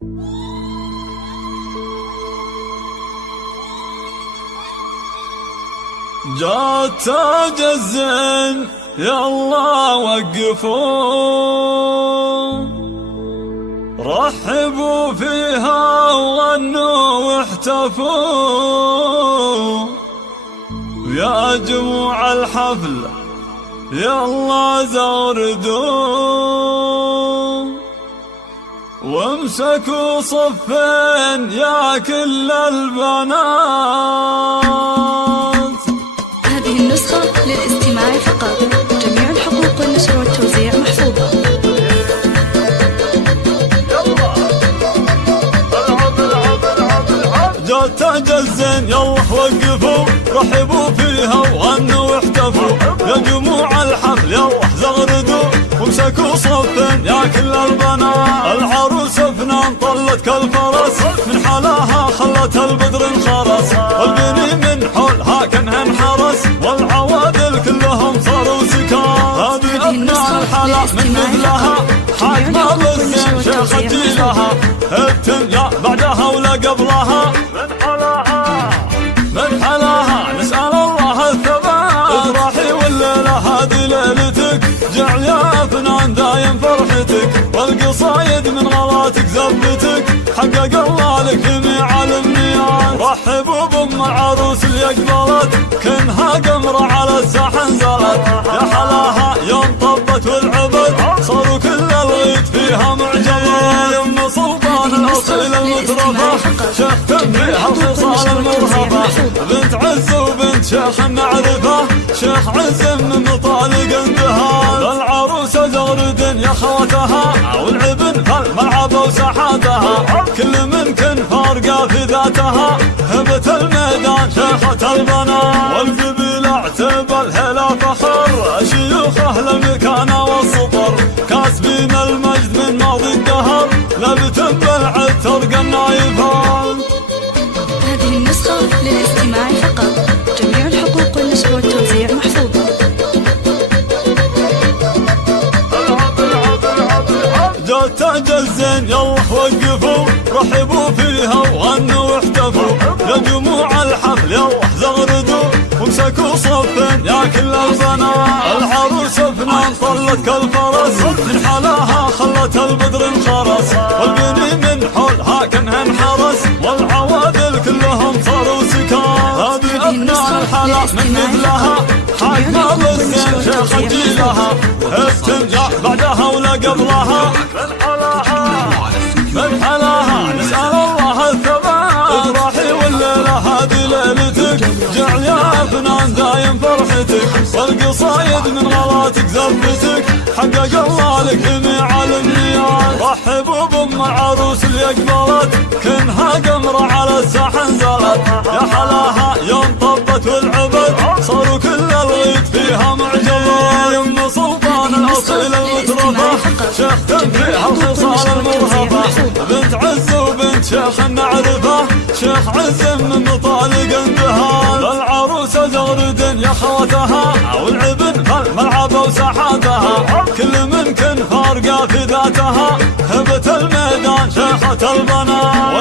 جات تاج الزين يلا وقفوا، رحبوا فيها وغنوا واحتفوا، يا جموع الحفل يلا زغردوا، وامسكوا صفين يا كل البنات. هذه النسخة للاستماع فقط، جميع الحقوق والنشر والتوزيع محفوظة. جات تاج الزين يلا وقفوا، رحبوا فيها وغنوا واحتفوا، يا جموع الحفل يلا زغردوا، وامسكوا صفين يا كل البنات. العروس فنان طلت كالفرس، من حلاها خلت البدر انخرس، والبني من حولها كانها انحرس، والعوادل كلهم صاروا سكان. هذه أبناء الحلا من مثلها، حاكمة بالزين شيخة جيلها، ابتم يا بعدها ولا قبلها. من حلاها نسأل الله الثبات، افرحي والليلة هذه ليلتك، جعل يا فنان دايم فرحتك، والقصايد من غلاتك زبتك، حقق الله لك جميع الامنيات. رحبوا بام العروس اللي اقبلت، كنها قمرة على الساحة نزلت، يا حلاها يوم طبت والعبد، صاروا كل الغيط فيها معجبات. يم سلطان الاصيل المترفة، شيخ تنبيها الخصال المرهبة، بنت عز وبنت شيخ معرفة، شيخ عز من طالق اندهال. العروسة زغرد يا خوتها، والعبن فالملعب وساحاتها، كل من كن فارقة في ذاتها، هبت الميدان شيخة البنات. والقبيلة اعتبى الهلا فخر، شيوخ اهل المكانة والسطر، كاسبين المجد من ماضي الدهر، لبتم بالعتر النايفات. هذه النسخة للاستماع فقط، جميع الحقوق والنشر والتوزيع محفوظة. جات تاج الزين يلا وقفوا، رحبوا فيها وغنوا واحتفوا، يا جموع الحفل يلا زغردوا، وامسكوا صفين يا كل البنات. العروس فنان طلت كالفرس، من حلاها خلت البدر انخرس، والبني من حولها كانها انحرس، والعوادل كلهم صاروا سكان. هذه أبناء الحلا من مثلها، حاكمة بالزين شيخة جيلها، ابتم يا بعدها ولا قبلها. من حلاها نسأل الله الثبات، افرحي والليلة هذه ليلتك، جعل يا فنان دايم فرحتك، والقصايد من غلاتك زبتك، حقق الله لك جميع الامنيات. رحبوا بام العروس اللي اقبلت، كنها قمرة على الساحة نزلت، يا حلاها يوم طبت والعبد، صاروا كل الغيط فيها معجبات. يم سلطان الاصيل المترفة، شيخ تنبيها الخصال المرهبة، بنت عز وبنت شيخ معرفة، شيخ عز من طالق اندهال. العروسة زغرد يا خوتها، والعبن فالملعب وساحاتها، كل من كن فارقة في ذاتها، هبت الميدان شيخة البنات.